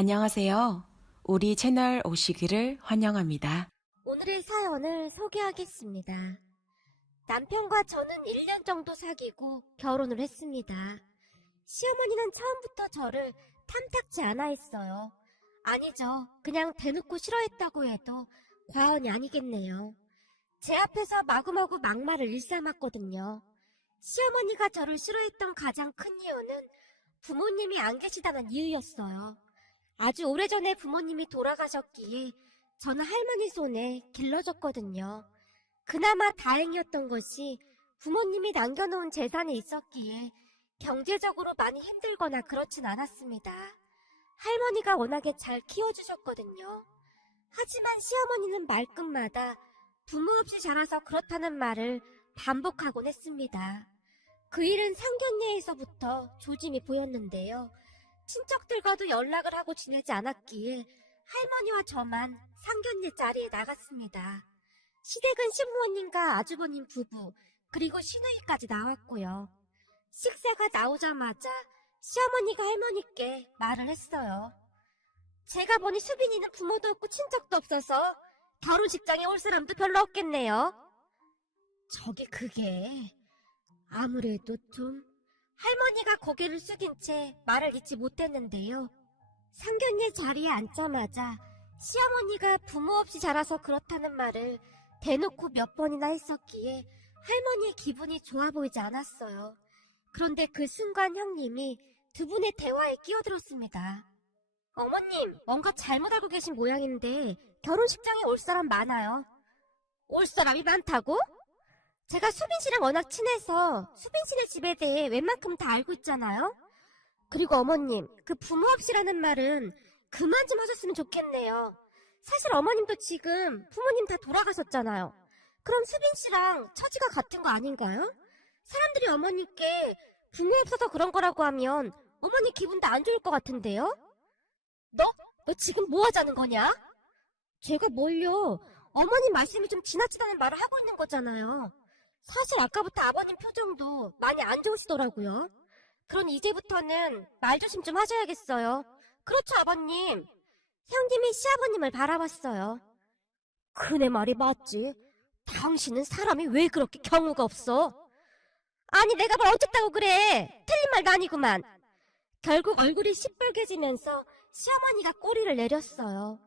안녕하세요. 우리 채널 오시기를 환영합니다. 오늘의 사연을 소개하겠습니다. 남편과 저는 1년 정도 사귀고 결혼을 했습니다. 시어머니는 처음부터 저를 탐탁지 않아 했어요. 아니죠. 그냥 대놓고 싫어했다고 해도 과언이 아니겠네요. 제 앞에서 마구마구 막말을 일삼았거든요. 시어머니가 저를 싫어했던 가장 큰 이유는 부모님이 안 계시다는 이유였어요. 아주 오래전에 부모님이 돌아가셨기에 저는 할머니 손에 길러졌거든요. 그나마 다행이었던 것이 부모님이 남겨놓은 재산이 있었기에 경제적으로 많이 힘들거나 그렇진 않았습니다. 할머니가 워낙에 잘 키워주셨거든요. 하지만 시어머니는 말끝마다 부모 없이 자라서 그렇다는 말을 반복하곤 했습니다. 그 일은 상견례에서부터 조짐이 보였는데요. 친척들과도 연락을 하고 지내지 않았기에 할머니와 저만 상견례 자리에 나갔습니다. 시댁은 시부모님과 아주버님 부부 그리고 시누이까지 나왔고요. 식사가 나오자마자 시어머니가 할머니께 말을 했어요. 제가 보니 수빈이는 부모도 없고 친척도 없어서 결혼식장에 올 사람도 별로 없겠네요. 그게 아무래도 좀... 할머니가 고개를 숙인 채 말을 잇지 못했는데요. 상견례 자리에 앉자마자 시어머니가 부모 없이 자라서 그렇다는 말을 대놓고 몇 번이나 했었기에 할머니의 기분이 좋아 보이지 않았어요. 그런데 그 순간 형님이 두 분의 대화에 끼어들었습니다. 어머님, 뭔가 잘못 알고 계신 모양인데 결혼식장에 올 사람 많아요. 올 사람이 많다고? 제가 수빈 씨랑 워낙 친해서 수빈 씨네 집에 대해 웬만큼 다 알고 있잖아요. 그리고 어머님, 그 부모 없이라는 말은 그만 좀 하셨으면 좋겠네요. 사실 어머님도 지금 부모님 다 돌아가셨잖아요. 그럼 수빈 씨랑 처지가 같은 거 아닌가요? 사람들이 어머님께 부모 없어서 그런 거라고 하면 어머니 기분도 안 좋을 것 같은데요? 너 지금 뭐 하자는 거냐? 제가 뭘요? 어머님 말씀이 좀 지나치다는 말을 하고 있는 거잖아요. 사실 아까부터 아버님 표정도 많이 안 좋으시더라고요. 그럼 이제부터는 말 조심 좀 하셔야겠어요. 그렇죠, 아버님. 형님이 시아버님을 바라봤어요. 그네 말이 맞지. 당신은 사람이 왜 그렇게 경우가 없어? 아니, 내가 뭘 어쨌다고 그래. 틀린 말도 아니구만. 결국 얼굴이 시뻘개지면서 시어머니가 꼬리를 내렸어요.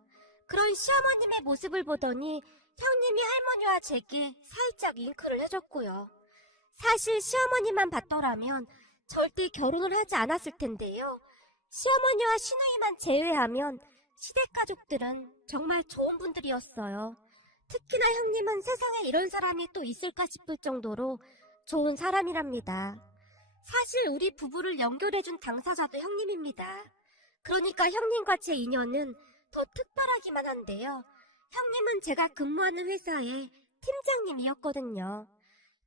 그런 시어머님의 모습을 보더니 형님이 할머니와 제게 살짝 윙크를 해줬고요. 사실 시어머니만 봤더라면 절대 결혼을 하지 않았을 텐데요. 시어머니와 시누이만 제외하면 시댁 가족들은 정말 좋은 분들이었어요. 특히나 형님은 세상에 이런 사람이 또 있을까 싶을 정도로 좋은 사람이랍니다. 사실 우리 부부를 연결해준 당사자도 형님입니다. 그러니까 형님과 제 인연은 더 특별하기만 한데요. 형님은 제가 근무하는 회사의 팀장님이었거든요.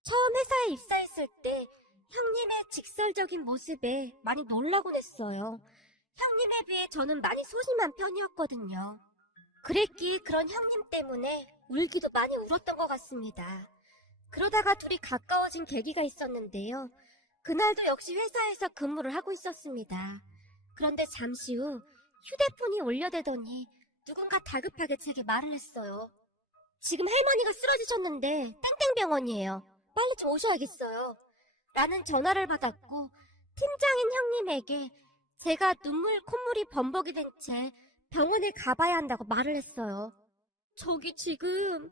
처음 회사에 입사했을 때 형님의 직설적인 모습에 많이 놀라곤 했어요. 형님에 비해 저는 많이 소심한 편이었거든요. 그랬기에 그런 형님 때문에 울기도 많이 울었던 것 같습니다. 그러다가 둘이 가까워진 계기가 있었는데요. 그날도 역시 회사에서 근무를 하고 있었습니다. 그런데 잠시 후 휴대폰이 울려대더니 누군가 다급하게 제게 말을 했어요. 지금 할머니가 쓰러지셨는데 땡땡병원이에요. 빨리 좀 오셔야겠어요. 라는 전화를 받았고 팀장인 형님에게 제가 눈물 콧물이 범벅이 된 채 병원에 가봐야 한다고 말을 했어요. 지금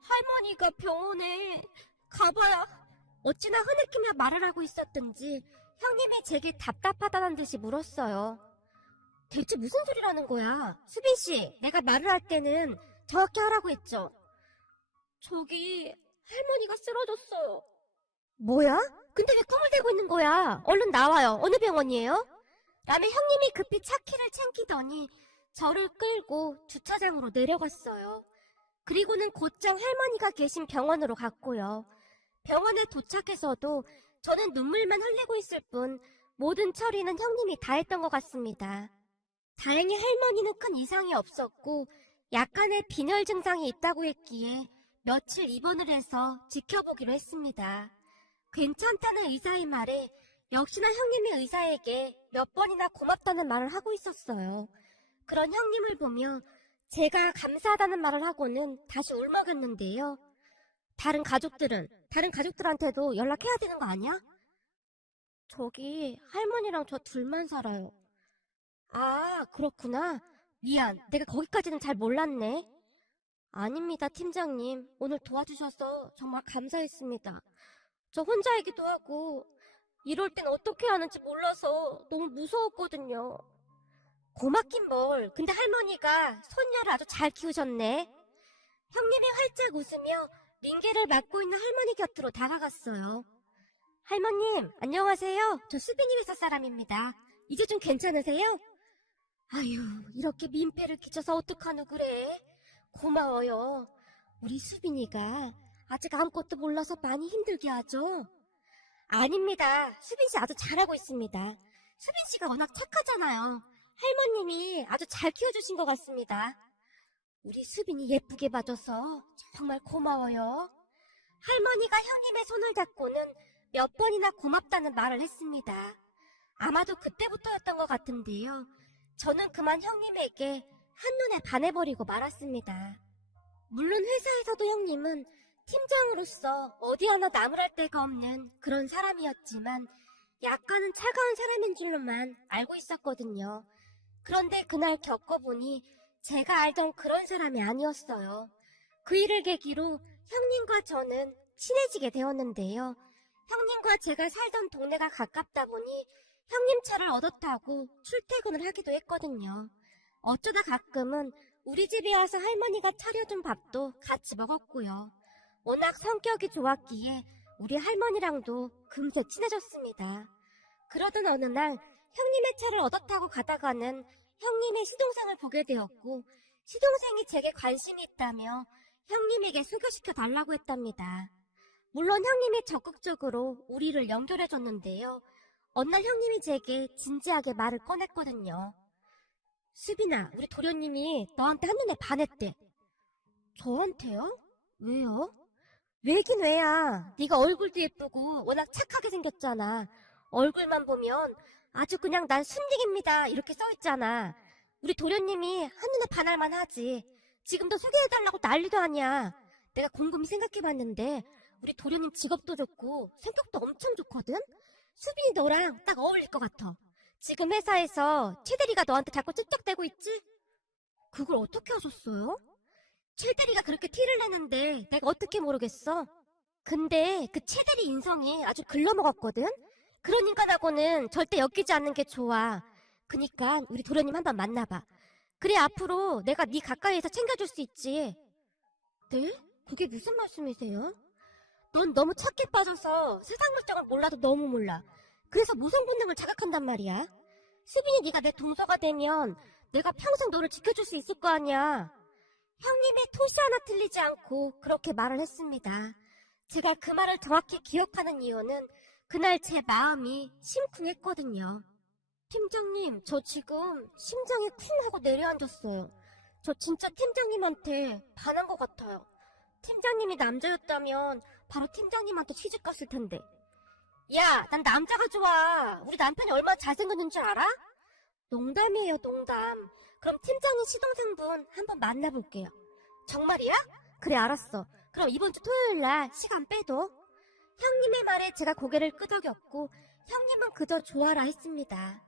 할머니가 병원에 가봐야... 어찌나 흐느끼며 말을 하고 있었던지 형님이 제게 답답하다는 듯이 물었어요. 대체 무슨 소리라는 거야? 수빈씨, 내가 말을 할 때는 정확히 하라고 했죠. 할머니가 쓰러졌어요. 뭐야? 근데 왜 꿈을 대고 있는 거야? 얼른 나와요. 어느 병원이에요? 라며 형님이 급히 차키를 챙기더니 저를 끌고 주차장으로 내려갔어요. 그리고는 곧장 할머니가 계신 병원으로 갔고요. 병원에 도착해서도 저는 눈물만 흘리고 있을 뿐 모든 처리는 형님이 다 했던 것 같습니다. 다행히 할머니는 큰 이상이 없었고 약간의 빈혈 증상이 있다고 했기에 며칠 입원을 해서 지켜보기로 했습니다. 괜찮다는 의사의 말에 역시나 형님이 의사에게 몇 번이나 고맙다는 말을 하고 있었어요. 그런 형님을 보며 제가 감사하다는 말을 하고는 다시 울먹였는데요. 다른 가족들한테도 연락해야 되는 거 아니야? 저기 할머니랑 저 둘만 살아요. 아, 그렇구나. 미안, 내가 거기까지는 잘 몰랐네. 아닙니다, 팀장님. 오늘 도와주셔서 정말 감사했습니다. 저 혼자이기도 하고 이럴 땐 어떻게 하는지 몰라서 너무 무서웠거든요. 고맙긴 뭘. 근데 할머니가 손녀를 아주 잘 키우셨네. 형님이 활짝 웃으며 링게를 맡고 있는 할머니 곁으로 다가갔어요. 할머님, 안녕하세요. 저 수빈이 회사 사람입니다. 이제 좀 괜찮으세요? 아유, 이렇게 민폐를 끼쳐서 어떡하노 그래. 고마워요. 우리 수빈이가 아직 아무것도 몰라서 많이 힘들게 하죠? 아닙니다. 수빈 씨 아주 잘하고 있습니다. 수빈 씨가 워낙 착하잖아요. 할머님이 아주 잘 키워주신 것 같습니다. 우리 수빈이 예쁘게 봐줘서 정말 고마워요. 할머니가 형님의 손을 잡고는 몇 번이나 고맙다는 말을 했습니다. 아마도 그때부터였던 것 같은데요. 저는 그만 형님에게 한눈에 반해버리고 말았습니다. 물론 회사에서도 형님은 팀장으로서 어디 하나 나무랄 데가 없는 그런 사람이었지만 약간은 차가운 사람인 줄로만 알고 있었거든요. 그런데 그날 겪어보니 제가 알던 그런 사람이 아니었어요. 그 일을 계기로 형님과 저는 친해지게 되었는데요. 형님과 제가 살던 동네가 가깝다 보니 형님 차를 얻어 타고 출퇴근을 하기도 했거든요. 어쩌다 가끔은 우리 집에 와서 할머니가 차려준 밥도 같이 먹었고요. 워낙 성격이 좋았기에 우리 할머니랑도 금세 친해졌습니다. 그러던 어느 날 형님의 차를 얻어 타고 가다가는 형님의 시동생을 보게 되었고 시동생이 제게 관심이 있다며 형님에게 소개시켜 달라고 했답니다. 물론 형님이 적극적으로 우리를 연결해 줬는데요. 어느 날 형님이 제게 진지하게 말을 꺼냈거든요. 수빈아, 우리 도련님이 너한테 한눈에 반했대. 저한테요? 왜요? 왜긴 왜야. 네가 얼굴도 예쁘고 워낙 착하게 생겼잖아. 얼굴만 보면 아주 그냥 난 순딩입니다 이렇게 써있잖아. 우리 도련님이 한눈에 반할만 하지. 지금도 소개해달라고 난리도 아니야. 내가 곰곰이 생각해봤는데 우리 도련님 직업도 좋고 성격도 엄청 좋거든? 수빈이 너랑 딱 어울릴 것 같아. 지금 회사에서 최대리가 너한테 자꾸 찝쩍대고 있지? 그걸 어떻게 하셨어요? 최대리가 그렇게 티를 내는데 내가 어떻게 모르겠어? 근데 그 최대리 인성이 아주 글러먹었거든? 그런 인간하고는 절대 엮이지 않는 게 좋아. 그니까 우리 도련님 한번 만나봐. 그래 앞으로 내가 네 가까이에서 챙겨줄 수 있지. 네? 그게 무슨 말씀이세요? 넌 너무 착해 빠져서 세상 물정을 몰라도 너무 몰라. 그래서 모성 본능을 자극한단 말이야. 수빈이 네가 내 동서가 되면 내가 평생 너를 지켜줄 수 있을 거 아니야. 형님의 토시 하나 틀리지 않고 그렇게 말을 했습니다. 제가 그 말을 정확히 기억하는 이유는 그날 제 마음이 심쿵했거든요. 팀장님, 저 지금 심장이 쿵 하고 내려앉았어요. 저 진짜 팀장님한테 반한 것 같아요. 팀장님이 남자였다면 바로 팀장님한테 취직갔을 텐데. 야, 난 남자가 좋아. 우리 남편이 얼마나 잘생겼는 줄 알아? 농담이에요, 농담. 그럼 팀장님 시동생분 한번 만나볼게요. 정말이야? 그래, 알았어. 그럼 이번 주 토요일날 시간 빼도. 형님의 말에 제가 고개를 끄덕였고 형님은 그저 좋아라 했습니다.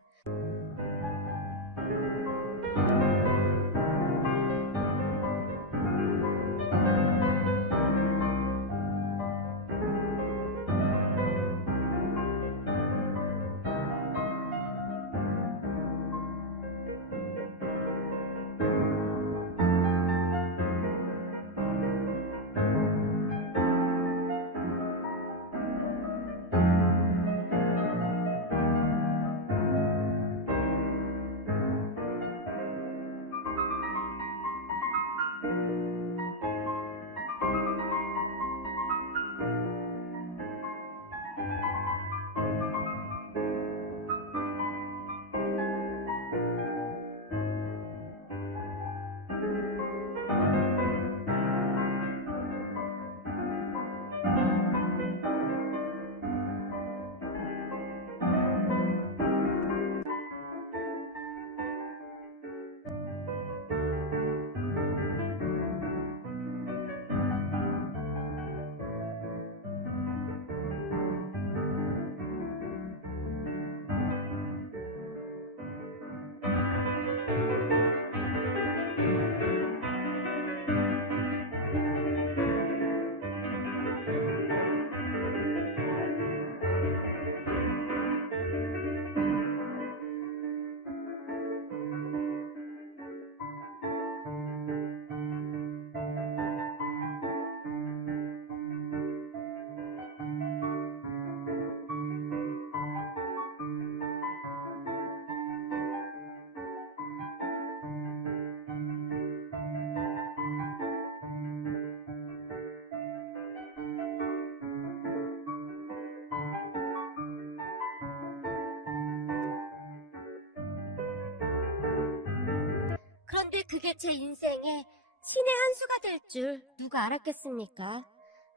그런데 그게 제 인생에 신의 한 수가 될 줄 누가 알았겠습니까?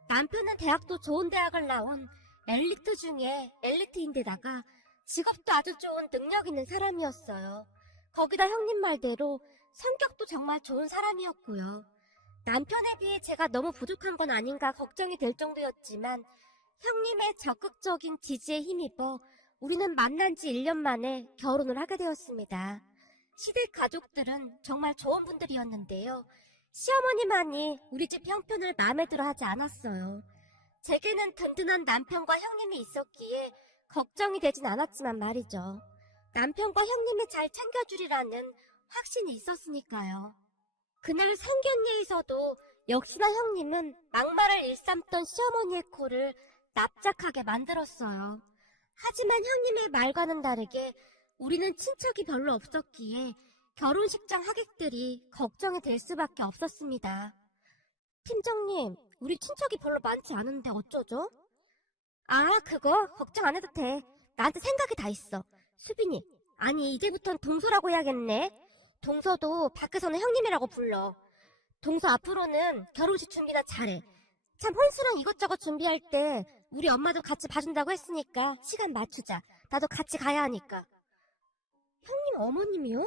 남편은 대학도 좋은 대학을 나온 엘리트 중에 엘리트인데다가 직업도 아주 좋은 능력 있는 사람이었어요. 거기다 형님 말대로 성격도 정말 좋은 사람이었고요. 남편에 비해 제가 너무 부족한 건 아닌가 걱정이 될 정도였지만 형님의 적극적인 지지에 힘입어 우리는 만난 지 1년 만에 결혼을 하게 되었습니다. 시댁 가족들은 정말 좋은 분들이었는데요. 시어머니만이 우리 집 형편을 마음에 들어 하지 않았어요. 제게는 든든한 남편과 형님이 있었기에 걱정이 되진 않았지만 말이죠. 남편과 형님이 잘 챙겨주리라는 확신이 있었으니까요. 그날 상견례에서도 역시나 형님은 막말을 일삼던 시어머니의 코를 납작하게 만들었어요. 하지만 형님의 말과는 다르게 우리는 친척이 별로 없었기에 결혼식장 하객들이 걱정이 될 수밖에 없었습니다. 팀장님, 우리 친척이 별로 많지 않은데 어쩌죠? 아, 그거 걱정 안 해도 돼. 나한테 생각이 다 있어. 수빈이, 아니 이제부턴 동서라고 해야겠네. 동서도 밖에서는 형님이라고 불러. 동서 앞으로는 결혼식 준비나 잘해. 참 혼수랑 이것저것 준비할 때 우리 엄마도 같이 봐준다고 했으니까 시간 맞추자. 나도 같이 가야 하니까. 형님 어머님이요?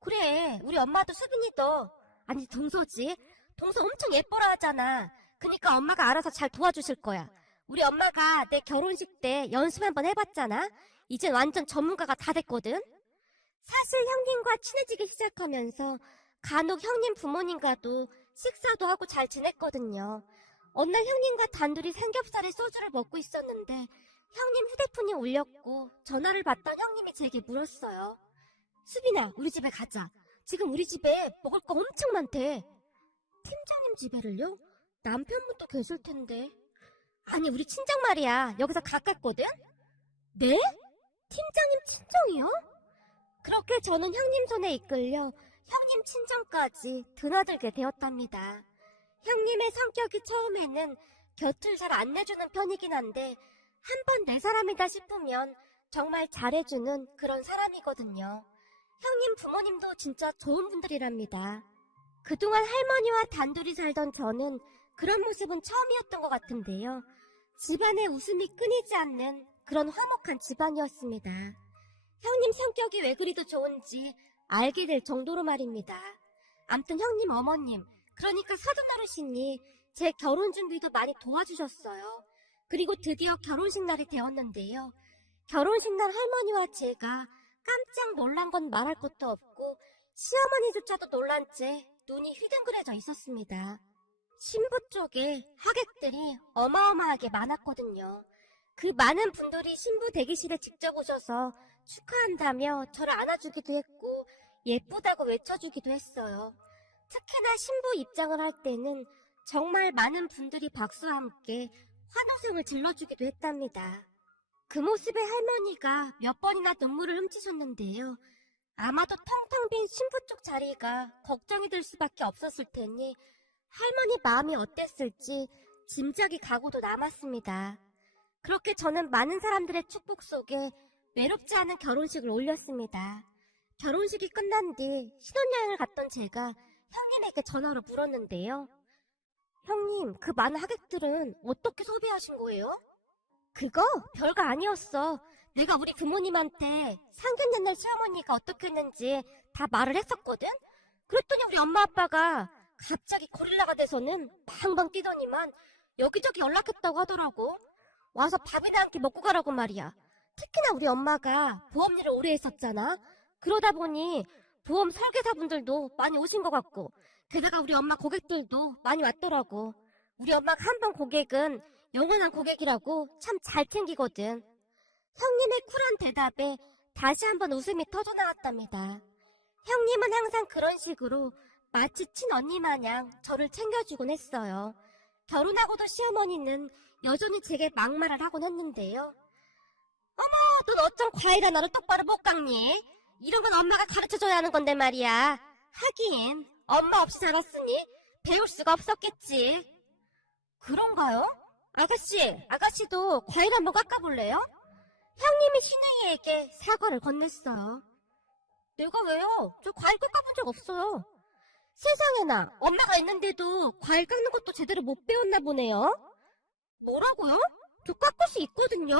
그래, 우리 엄마도 수빈이도. 아니 동서지. 동서 엄청 예뻐라 하잖아. 그니까 엄마가 알아서 잘 도와주실 거야. 우리 엄마가 내 결혼식 때 연습 한번 해봤잖아. 이젠 완전 전문가가 다 됐거든. 사실 형님과 친해지기 시작하면서 간혹 형님 부모님과도 식사도 하고 잘 지냈거든요. 어느 날 형님과 단둘이 삼겹살에 소주를 먹고 있었는데 형님 휴대폰이 울렸고 전화를 받던 형님이 제게 물었어요. 수빈아, 우리 집에 가자. 지금 우리 집에 먹을 거 엄청 많대. 팀장님 집에를요? 남편분도 계실 텐데. 아니 우리 친정 말이야. 여기서 가깝거든? 네? 팀장님 친정이요? 그렇게 저는 형님 손에 이끌려 형님 친정까지 드나들게 되었답니다. 형님의 성격이 처음에는 곁을 잘 안 내주는 편이긴 한데 한 번 내 사람이다 싶으면 정말 잘해주는 그런 사람이거든요. 형님 부모님도 진짜 좋은 분들이랍니다. 그동안 할머니와 단둘이 살던 저는 그런 모습은 처음이었던 것 같은데요. 집안에 웃음이 끊이지 않는 그런 화목한 집안이었습니다. 형님 성격이 왜 그리도 좋은지 알게 될 정도로 말입니다. 암튼 형님 어머님, 그러니까 사돈어르신이 제 결혼 준비도 많이 도와주셨어요. 그리고 드디어 결혼식 날이 되었는데요. 결혼식 날 할머니와 제가 깜짝 놀란 건 말할 것도 없고 시어머니조차도 놀란 채 눈이 휘둥그레져 있었습니다. 신부 쪽에 하객들이 어마어마하게 많았거든요. 그 많은 분들이 신부 대기실에 직접 오셔서 축하한다며 저를 안아주기도 했고 예쁘다고 외쳐주기도 했어요. 특히나 신부 입장을 할 때는 정말 많은 분들이 박수와 함께 환호성을 질러주기도 했답니다. 그 모습에 할머니가 몇 번이나 눈물을 훔치셨는데요. 아마도 텅텅 빈 신부 쪽 자리가 걱정이 될 수밖에 없었을 테니 할머니 마음이 어땠을지 짐작이 가고도 남았습니다. 그렇게 저는 많은 사람들의 축복 속에 외롭지 않은 결혼식을 올렸습니다. 결혼식이 끝난 뒤 신혼여행을 갔던 제가 형님에게 전화로 물었는데요. 형님, 그 많은 하객들은 어떻게 섭외하신 거예요? 그거 별거 아니었어. 내가 우리 부모님한테 상견례 날 시어머니가 어떻게 했는지 다 말을 했었거든? 그랬더니 우리 엄마 아빠가 갑자기 고릴라가 돼서는 방방 뛰더니만 여기저기 연락했다고 하더라고. 와서 밥이나 한 끼 먹고 가라고 말이야. 특히나 우리 엄마가 보험 일을 오래 했었잖아. 그러다 보니 보험 설계사분들도 많이 오신 것 같고 게다가 우리 엄마 고객들도 많이 왔더라고. 우리 엄마가 한 번 고객은 영원한 고객이라고 참 잘 챙기거든. 형님의 쿨한 대답에 다시 한번 웃음이 터져나왔답니다. 형님은 항상 그런 식으로 마치 친언니 마냥 저를 챙겨주곤 했어요. 결혼하고도 시어머니는 여전히 제게 막말을 하곤 했는데요. 어머, 넌 어쩜 과일 하나를 똑바로 못 깎니? 이런 건 엄마가 가르쳐줘야 하는 건데 말이야. 하긴 엄마 없이 자랐으니 배울 수가 없었겠지. 그런가요? 아가씨도 과일 한번 깎아볼래요? 형님이 신우이에게 사과를 건넸어요. 내가 왜요? 저 과일 깎아본 적 없어요. 세상에나, 엄마가 있는데도 과일 깎는 것도 제대로 못 배웠나 보네요. 뭐라고요? 저 깎을 수 있거든요?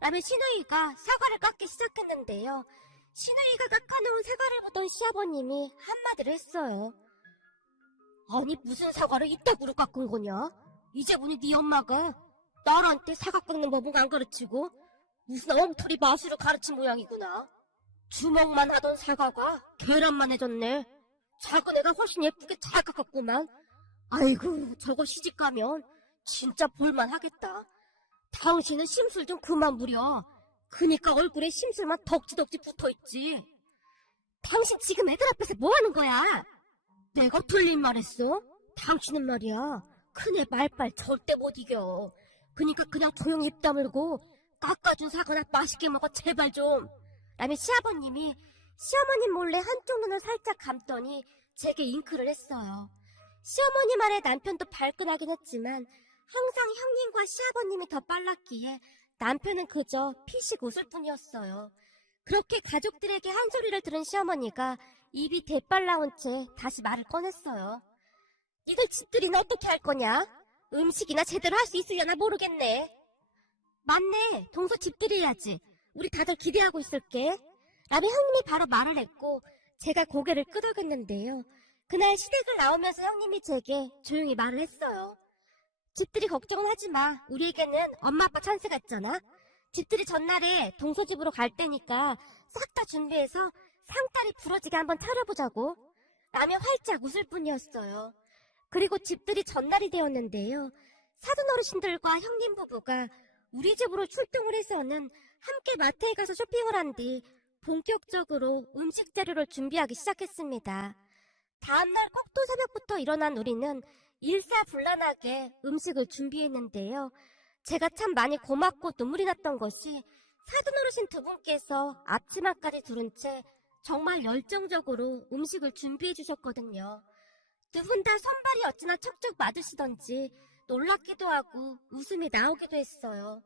라며 시누이가 사과를 깎기 시작했는데요. 시누이가 깎아놓은 사과를 보던 시아버님이 한마디를 했어요. 아니, 무슨 사과를 이따구로 깎은 거냐? 이제 보니 네 엄마가 나한테 사과 깎는 법은 안 가르치고 무슨 엉터리 마술을 가르친 모양이구나. 주먹만 하던 사과가 계란만 해졌네. 작은 애가 훨씬 예쁘게 잘 깎았구만. 아이고, 저거 시집가면 진짜 볼만 하겠다. 당신은 심술 좀 그만 부려. 그니까 얼굴에 심술만 덕지덕지 붙어있지. 당신 지금 애들 앞에서 뭐하는 거야? 내가 틀린 말 했어? 당신은 말이야, 큰애 말빨 절대 못 이겨. 그니까 그냥 조용히 입 다물고 깎아준 사과나 맛있게 먹어, 제발 좀. 라며 시아버님이 시어머님 몰래 한쪽 눈을 살짝 감더니 제게 잉크를 했어요. 시어머니 말에 남편도 발끈하긴 했지만 항상 형님과 시아버님이 더 빨랐기에 남편은 그저 피식 웃을 뿐이었어요. 그렇게 가족들에게 한 소리를 들은 시어머니가 입이 대빨 나온 채 다시 말을 꺼냈어요. 니들 집들이는 어떻게 할 거냐? 음식이나 제대로 할 수 있으려나 모르겠네. 맞네, 동서 집들이 해야지. 우리 다들 기대하고 있을게. 라며 형님이 바로 말을 했고 제가 고개를 끄덕였는데요. 그날 시댁을 나오면서 형님이 제게 조용히 말을 했어요. 집들이 걱정은 하지 마. 우리에게는 엄마 아빠 찬스가 있잖아. 집들이 전날에 동서집으로 갈 때니까 싹 다 준비해서 상다리 부러지게 한번 차려보자고. 라며 활짝 웃을 뿐이었어요. 그리고 집들이 전날이 되었는데요. 사돈 어르신들과 형님 부부가 우리 집으로 출동을 해서는 함께 마트에 가서 쇼핑을 한 뒤 본격적으로 음식 재료를 준비하기 시작했습니다. 다음날 꼭두 새벽부터 일어난 우리는 일사불란하게 음식을 준비했는데요. 제가 참 많이 고맙고 눈물이 났던 것이 사돈 어르신 두 분께서 앞치마까지 두른 채 정말 열정적으로 음식을 준비해 주셨거든요. 두 분 다 손발이 어찌나 척척 맞으시던지 놀랍기도 하고 웃음이 나오기도 했어요.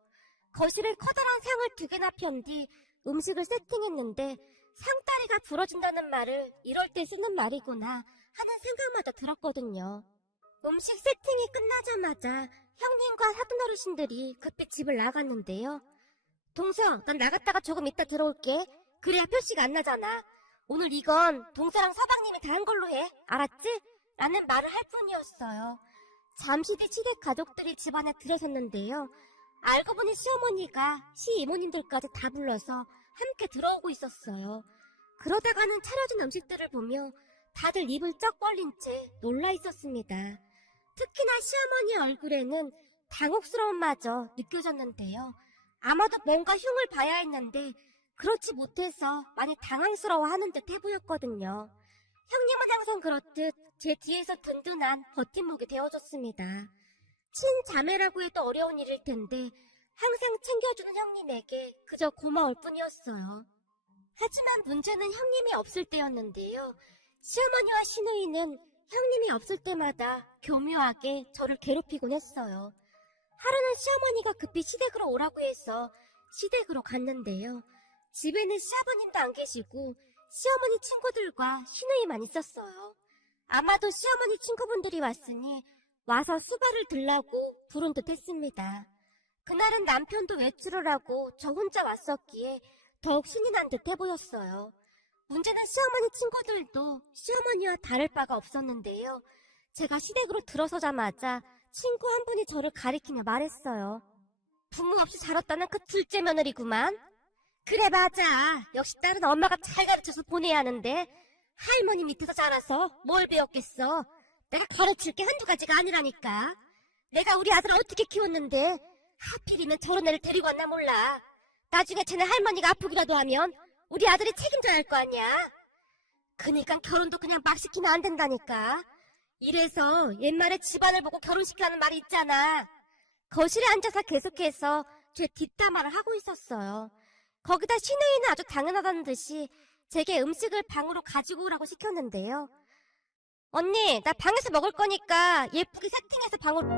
거실에 커다란 상을 2개나 편 뒤 음식을 세팅했는데 상다리가 부러진다는 말을 이럴 때 쓰는 말이구나 하는 생각마다 들었거든요. 음식 세팅이 끝나자마자 형님과 사돈 어르신들이 급히 집을 나갔는데요. 동서, 난 나갔다가 조금 이따 들어올게. 그래야 표시가 안 나잖아. 오늘 이건 동서랑 서방님이 다 한 걸로 해. 알았지? 라는 말을 할 뿐이었어요. 잠시 뒤 시댁 가족들이 집안에 들어섰는데요. 알고 보니 시어머니가 시이모님들까지 다 불러서 함께 들어오고 있었어요. 그러다가는 차려진 음식들을 보며 다들 입을 쩍 벌린 채 놀라 있었습니다. 특히나 시어머니 얼굴에는 당혹스러움마저 느껴졌는데요. 아마도 뭔가 흉을 봐야 했는데 그렇지 못해서 많이 당황스러워하는 듯 해보였거든요. 형님은 항상 그렇듯 제 뒤에서 든든한 버팀목이 되어줬습니다. 친자매라고 해도 어려운 일일 텐데 항상 챙겨주는 형님에게 그저 고마울 뿐이었어요. 하지만 문제는 형님이 없을 때였는데요. 시어머니와 시누이는 형님이 없을 때마다 교묘하게 저를 괴롭히곤 했어요. 하루는 시어머니가 급히 시댁으로 오라고 해서 시댁으로 갔는데요. 집에는 시아버님도 안 계시고 시어머니 친구들과 시누이만 있었어요. 아마도 시어머니 친구분들이 왔으니 와서 수발을 들라고 부른 듯 했습니다. 그날은 남편도 외출을 하고 저 혼자 왔었기에 더욱 신이 난 듯 해보였어요. 문제는 시어머니 친구들도 시어머니와 다를 바가 없었는데요. 제가 시댁으로 들어서자마자 친구 한 분이 저를 가리키며 말했어요. 부모 없이 자랐다는 그 둘째 며느리구만. 그래 맞아. 역시 딸은 엄마가 잘 가르쳐서 보내야 하는데 할머니 밑에서 자라서 뭘 배웠겠어. 내가 가르칠 게 한두 가지가 아니라니까. 내가 우리 아들을 어떻게 키웠는데 하필이면 저런 애를 데리고 왔나 몰라. 나중에 쟤네 할머니가 아프기라도 하면 우리 아들이 책임져야 할 거 아니야. 그니까 결혼도 그냥 막 시키면 안 된다니까. 이래서 옛말에 집안을 보고 결혼시키라는 말이 있잖아. 거실에 앉아서 계속해서 제 뒷담화를 하고 있었어요. 거기다 시누이는 아주 당연하다는 듯이 제게 음식을 방으로 가지고 오라고 시켰는데요. 언니, 나 방에서 먹을 거니까 예쁘게 세팅해서 방으로...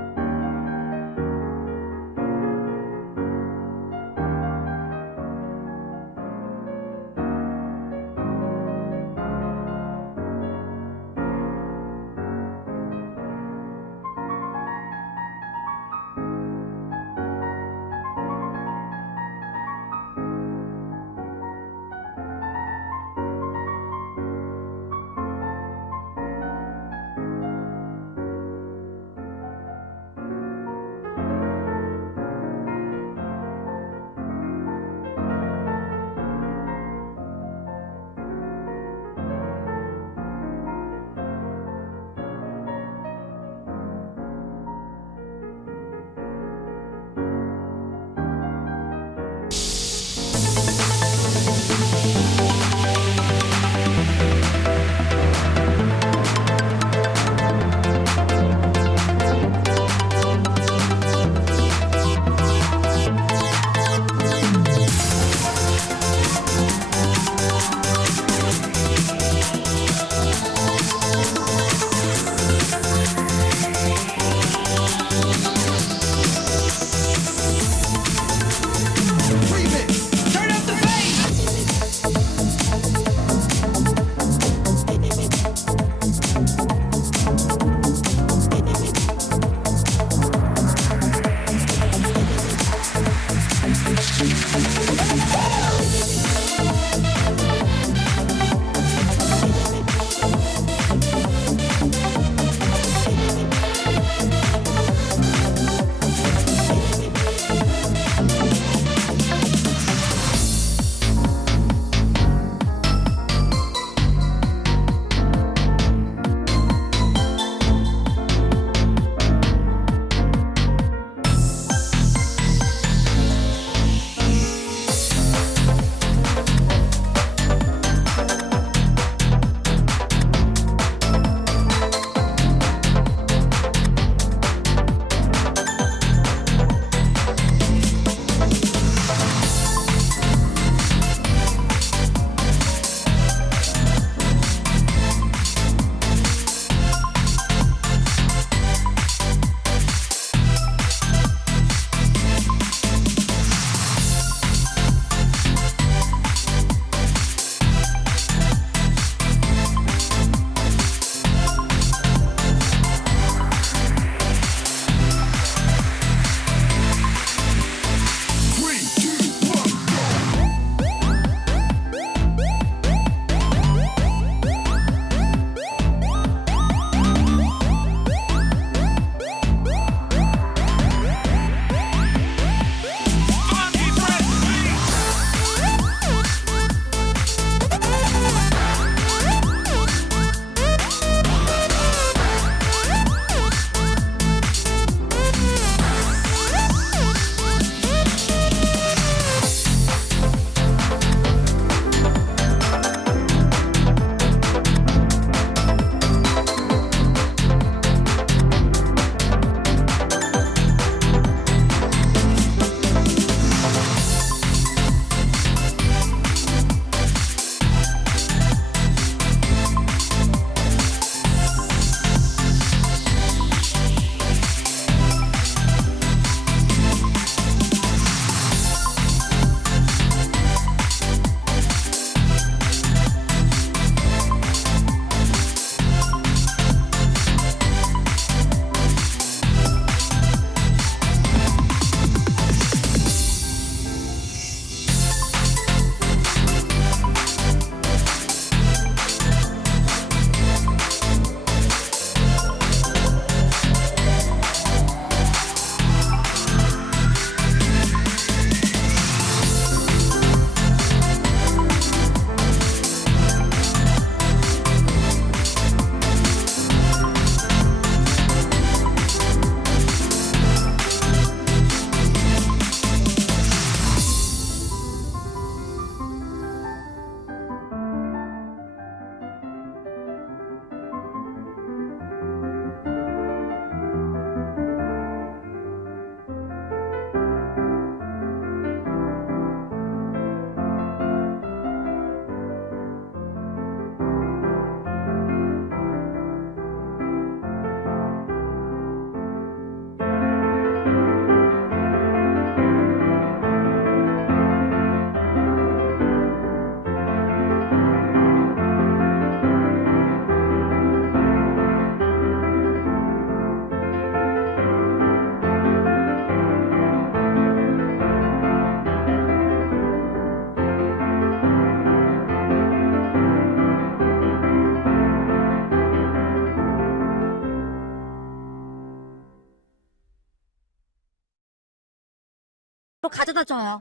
가져다 줘요.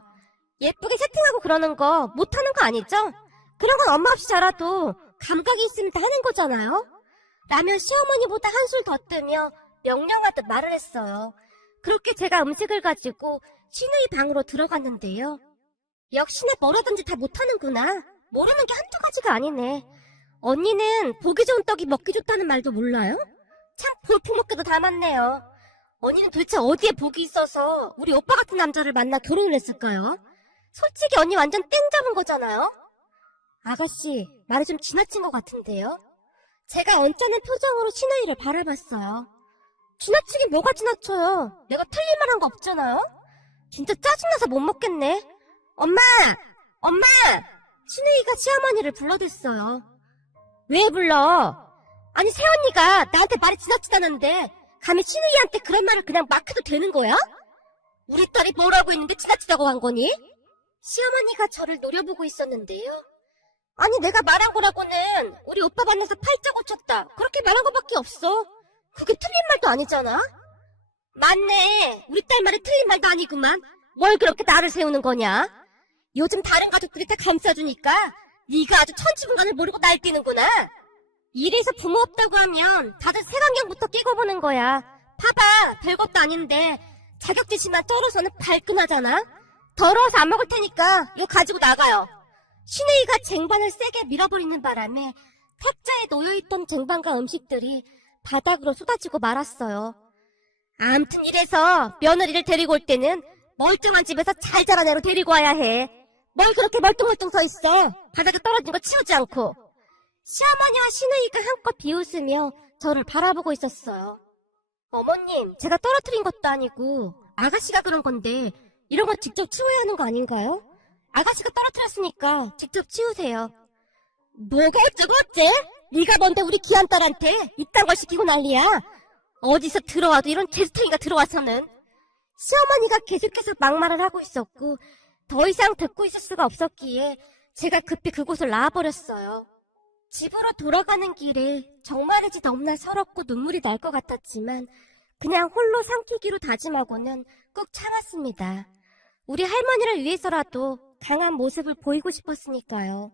예쁘게 세팅하고 그러는 거 못하는 거 아니죠? 그런 건 엄마 없이 자라도 감각이 있으면 다 하는 거잖아요. 라면 시어머니보다 한술 더 뜨며 명령하듯 말을 했어요. 그렇게 제가 음식을 가지고 신우이 방으로 들어갔는데요. 역시나 뭐라든지 다 못하는구나. 모르는 게 한두 가지가 아니네. 언니는 보기 좋은 떡이 먹기 좋다는 말도 몰라요? 참 볼품없게도 닮았네요. 언니는 도대체 어디에 복이 있어서 우리 오빠 같은 남자를 만나 결혼을 했을까요? 솔직히 언니 완전 땡 잡은 거잖아요? 아가씨, 말이 좀 지나친 것 같은데요? 제가 언짢은 표정으로 신우이를 바라봤어요. 지나치긴 뭐가 지나쳐요? 내가 틀릴 만한 거 없잖아요? 진짜 짜증나서 못 먹겠네. 엄마! 엄마! 신우이가 시어머니를 불러댔어요. 왜 불러? 아니 새언니가 나한테 말이 지나치다는데 감히 신우이한테 그런 말을 그냥 막 해도 되는 거야? 우리 딸이 뭘 하고 있는데 지나치다고 한 거니? 시어머니가 저를 노려보고 있었는데요. 아니 내가 말한 거라고는 우리 오빠 만나서 팔자 고쳤다 그렇게 말한 거밖에 없어. 그게 틀린 말도 아니잖아. 맞네. 우리 딸 말이 틀린 말도 아니구만. 뭘 그렇게 나를 세우는 거냐? 요즘 다른 가족들이 다 감싸주니까 네가 아주 천지분간을 모르고 날뛰는구나. 이래서 부모 없다고 하면 다들 색안경부터 끼고 보는 거야. 봐봐, 별것도 아닌데 자격지심만 떨어서는 발끈하잖아. 더러워서 안 먹을 테니까 이거 가지고 나가요. 신우이가 쟁반을 세게 밀어버리는 바람에 탁자에 놓여있던 쟁반과 음식들이 바닥으로 쏟아지고 말았어요. 암튼 이래서 며느리를 데리고 올 때는 멀쩡한 집에서 잘 자란 애로 데리고 와야 해. 뭘 그렇게 멀뚱멀뚱 서 있어. 바닥에 떨어진 거 치우지 않고. 시어머니와 신우이가 한껏 비웃으며 저를 바라보고 있었어요. 어머님, 제가 떨어뜨린 것도 아니고 아가씨가 그런 건데 이런 건 직접 치워야 하는 거 아닌가요? 아가씨가 떨어뜨렸으니까 직접 치우세요. 뭐가 어쩌고 어째? 네가 뭔데 우리 귀한 딸한테 이딴 걸 시키고 난리야. 어디서 들어와도 이런 개스탱이가 들어와서는. 시어머니가 계속해서 막말을 하고 있었고 더 이상 듣고 있을 수가 없었기에 제가 급히 그곳을 나와버렸어요. 집으로 돌아가는 길에 정말이지 너무나 서럽고 눈물이 날 것 같았지만 그냥 홀로 삼키기로 다짐하고는 꾹 참았습니다. 우리 할머니를 위해서라도 강한 모습을 보이고 싶었으니까요.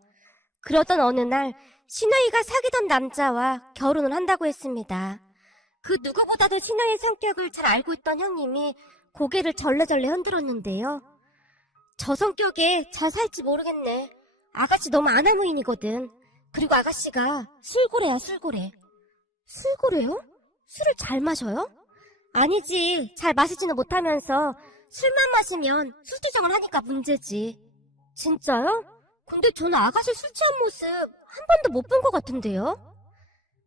그러던 어느 날 신우이가 사귀던 남자와 결혼을 한다고 했습니다. 그 누구보다도 신우이의 성격을 잘 알고 있던 형님이 고개를 절레절레 흔들었는데요. 저 성격에 잘 살지 모르겠네. 아가씨 너무 아나무인이거든. 그리고 아가씨가 술고래야 술고래. 술고래요? 술을 잘 마셔요? 아니지, 잘 마시지는 못하면서 술만 마시면 술주정을 하니까 문제지. 진짜요? 근데 저는 아가씨 술 취한 모습 한 번도 못 본 것 같은데요?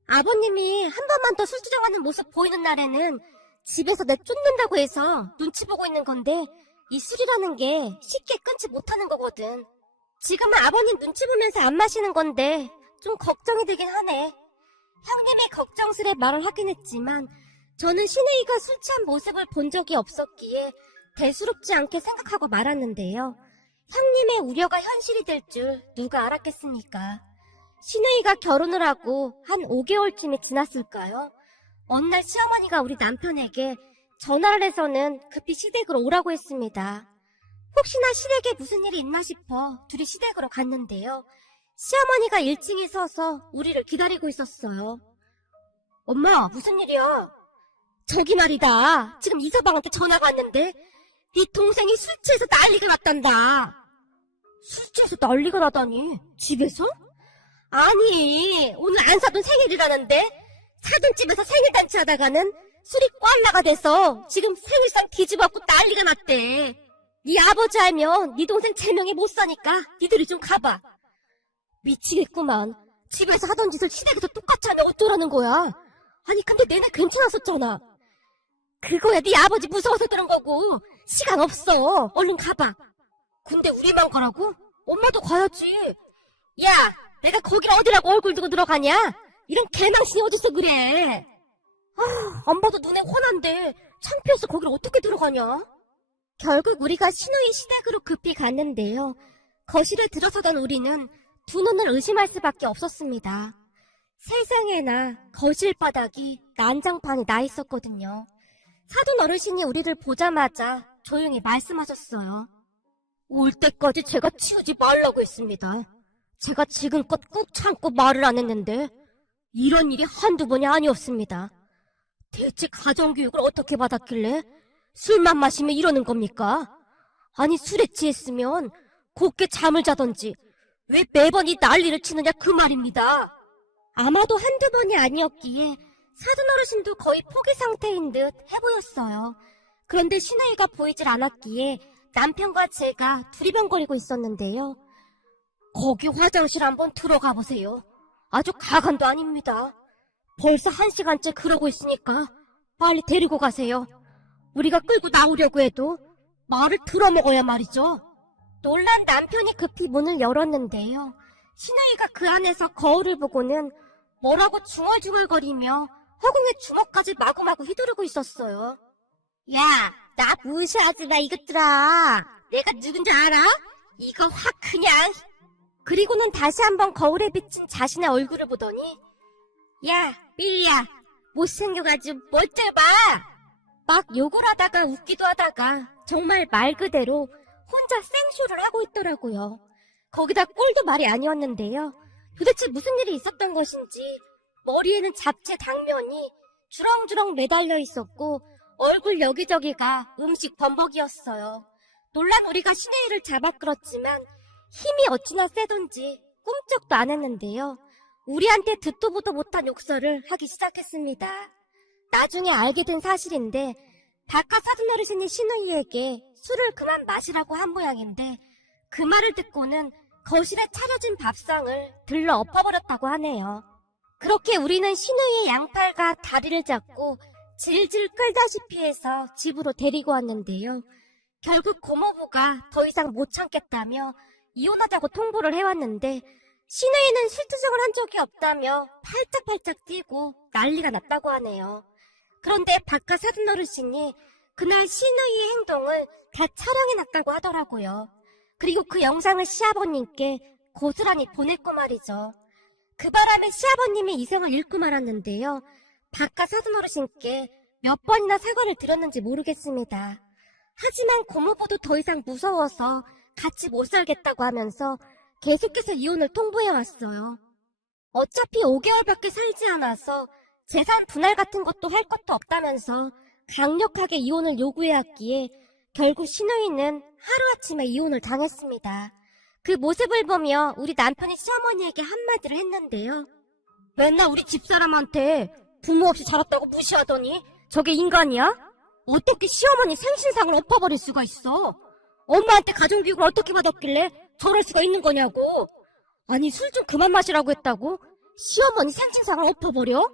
아버님이 한 번만 더 술주정하는 모습 보이는 날에는 집에서 내쫓는다고 해서 눈치 보고 있는 건데 이 술이라는 게 쉽게 끊지 못하는 거거든. 지금은 아버님 눈치 보면서 안 마시는 건데 좀 걱정이 되긴 하네. 형님의 걱정스레 말을 하긴 했지만 저는 신우이가 술 취한 모습을 본 적이 없었기에 대수롭지 않게 생각하고 말았는데요. 형님의 우려가 현실이 될 줄 누가 알았겠습니까? 신우이가 결혼을 하고 한 5개월쯤이 지났을까요? 어느 날 시어머니가 우리 남편에게 전화를 해서는 급히 시댁으로 오라고 했습니다. 혹시나 시댁에 무슨 일이 있나 싶어 둘이 시댁으로 갔는데요. 시어머니가 1층에 서서 우리를 기다리고 있었어요. 엄마, 무슨 일이야? 저기 말이다. 지금 이서방한테 전화가 왔는데 네 동생이 술 취해서 난리가 났단다. 술 취해서 난리가 나다니? 집에서? 아니, 오늘 안 사돈 생일이라는데 사돈 집에서 생일잔치 하다가는 술이 꽐라가 돼서 지금 생일상 뒤집어갖고 난리가 났대. 네 아버지 알면 네 동생 제명에 못 사니까 니들이 좀 가봐. 미치겠구만. 집에서 하던 짓을 시댁에서 똑같이 하면 어쩌라는 거야. 아니 근데 내내 괜찮았었잖아. 그거야 네 아버지 무서워서 그런 거고. 시간 없어. 얼른 가봐. 근데 우리만 가라고? 엄마도 가야지. 야, 내가 거길 어디라고 얼굴 두고 들어가냐? 이런 개망신이 어디서 그래. 엄마도 눈에 훤한데 창피해서 거길 어떻게 들어가냐? 결국 우리가 신우이 시댁으로 급히 갔는데요. 거실에 들어서던 우리는 두 눈을 의심할 수밖에 없었습니다. 세상에나 거실 바닥이 난장판이 나 있었거든요. 사돈 어르신이 우리를 보자마자 조용히 말씀하셨어요. 올 때까지 제가 치우지 말라고 했습니다. 제가 지금껏 꾹 참고 말을 안 했는데 이런 일이 한두 번이 아니었습니다. 대체 가정교육을 어떻게 받았길래 술만 마시면 이러는 겁니까? 아니 술에 취했으면 곱게 잠을 자던지 왜 매번 이 난리를 치느냐 그 말입니다. 아마도 한두 번이 아니었기에 사돈어르신도 거의 포기 상태인 듯 해보였어요. 그런데 신우이가 보이질 않았기에 남편과 제가 두리번거리고 있었는데요. 거기 화장실 한번 들어가 보세요. 아주 가관도 아닙니다. 벌써 1시간째 그러고 있으니까 빨리 데리고 가세요. 우리가 끌고 나오려고 해도 말을 들어먹어야 말이죠. 놀란 남편이 급히 문을 열었는데요. 신우이가 그 안에서 거울을 보고는 뭐라고 중얼중얼거리며 허공에 주먹까지 마구마구 휘두르고 있었어요. 야, 나 무시하지 마 이것들아. 내가 누군지 알아? 이거 확 그냥. 그리고는 다시 한번 거울에 비친 자신의 얼굴을 보더니 야, 삐리야, 못생겨가지고 뭘 째봐. 막 욕을 하다가 웃기도 하다가 정말 말 그대로 혼자 생쇼를 하고 있더라고요. 거기다 꼴도 말이 아니었는데요. 도대체 무슨 일이 있었던 것인지 머리에는 잡채 당면이 주렁주렁 매달려 있었고 얼굴 여기저기가 음식 범벅이었어요. 놀란 우리가 신혜이를 잡아 끌었지만 힘이 어찌나 세던지 꿈쩍도 안 했는데요. 우리한테 듣도 보도 못한 욕설을 하기 시작했습니다. 나중에 알게 된 사실인데 바깥 사돈어르신이 신우이에게 술을 그만 마시라고 한 모양인데 그 말을 듣고는 거실에 차려진 밥상을 들러 엎어버렸다고 하네요. 그렇게 우리는 신우이의 양팔과 다리를 잡고 질질 끌다시피 해서 집으로 데리고 왔는데요. 결국 고모부가 더 이상 못 참겠다며 이혼하자고 통보를 해왔는데 신우이는 실투정을 한 적이 없다며 팔짝팔짝 뛰고 난리가 났다고 하네요. 그런데 바깥 사돈어르신이 그날 신우이의 행동을 다 촬영해놨다고 하더라고요. 그리고 그 영상을 시아버님께 고스란히 보냈고 말이죠. 그 바람에 시아버님이 이성을 잃고 말았는데요. 바깥 사돈어르신께 몇 번이나 사과를 드렸는지 모르겠습니다. 하지만 고모부도 더 이상 무서워서 같이 못 살겠다고 하면서 계속해서 이혼을 통보해왔어요. 어차피 5개월밖에 살지 않아서 재산 분할 같은 것도 할 것도 없다면서 강력하게 이혼을 요구해왔기에 결국 신우이는 하루아침에 이혼을 당했습니다. 그 모습을 보며 우리 남편이 시어머니에게 한마디를 했는데요. 맨날 우리 집사람한테 부모 없이 자랐다고 무시하더니 저게 인간이야? 어떻게 시어머니 생신상을 엎어버릴 수가 있어? 엄마한테 가정교육을 어떻게 받았길래 저럴 수가 있는 거냐고. 아니 술 좀 그만 마시라고 했다고 시어머니 생신상을 엎어버려?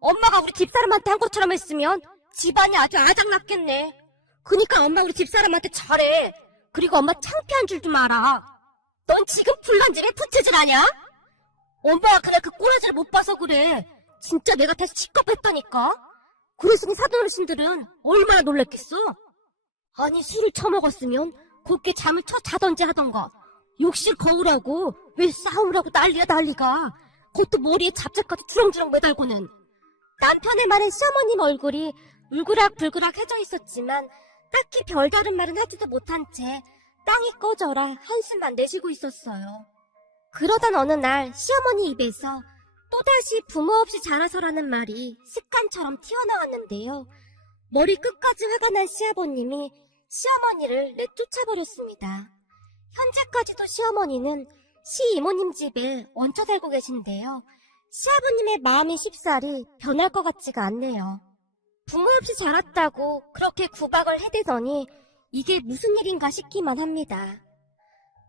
엄마가 우리 집사람한테 한 것처럼 했으면 집안이 아주 아작났겠네. 그니까 엄마 우리 집사람한테 잘해. 그리고 엄마 창피한 줄 좀 알아. 넌 지금 불난집에 부채질하냐? 엄마가 그날 그 꼬라지를 못 봐서 그래. 진짜 내가 다시 직겁했다니까. 그랬으니 사돈어르신들은 얼마나 놀랬겠어. 아니 술을 처먹었으면 곱게 잠을 자던지 하던가. 욕실 거울하고 왜 싸움을 하고 난리야 난리가. 그것도 머리에 잡채까지 주렁주렁 매달고는. 남편의 말엔 시어머님 얼굴이 울그락불그락 해져 있었지만 딱히 별다른 말은 하지도 못한 채 땅이 꺼져라 한숨만 내쉬고 있었어요. 그러던 어느 날 시어머니 입에서 또다시 부모 없이 자라서라는 말이 습관처럼 튀어나왔는데요. 머리 끝까지 화가 난 시아버님이 시어머니를 내쫓아버렸습니다. 현재까지도 시어머니는 시이모님 집에 얹혀 살고 계신데요. 시아버님의 마음이 쉽사리 변할 것 같지가 않네요. 부모 없이 자랐다고 그렇게 구박을 해대더니 이게 무슨 일인가 싶기만 합니다.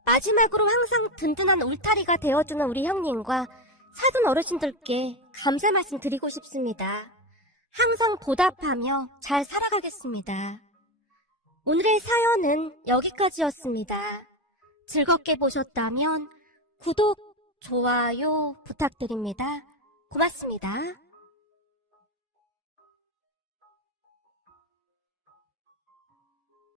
마지막으로 항상 든든한 울타리가 되어주는 우리 형님과 사돈 어르신들께 감사 말씀 드리고 싶습니다. 항상 보답하며 잘 살아가겠습니다. 오늘의 사연은 여기까지였습니다. 즐겁게 보셨다면 구독, 좋아요 부탁드립니다. 고맙습니다.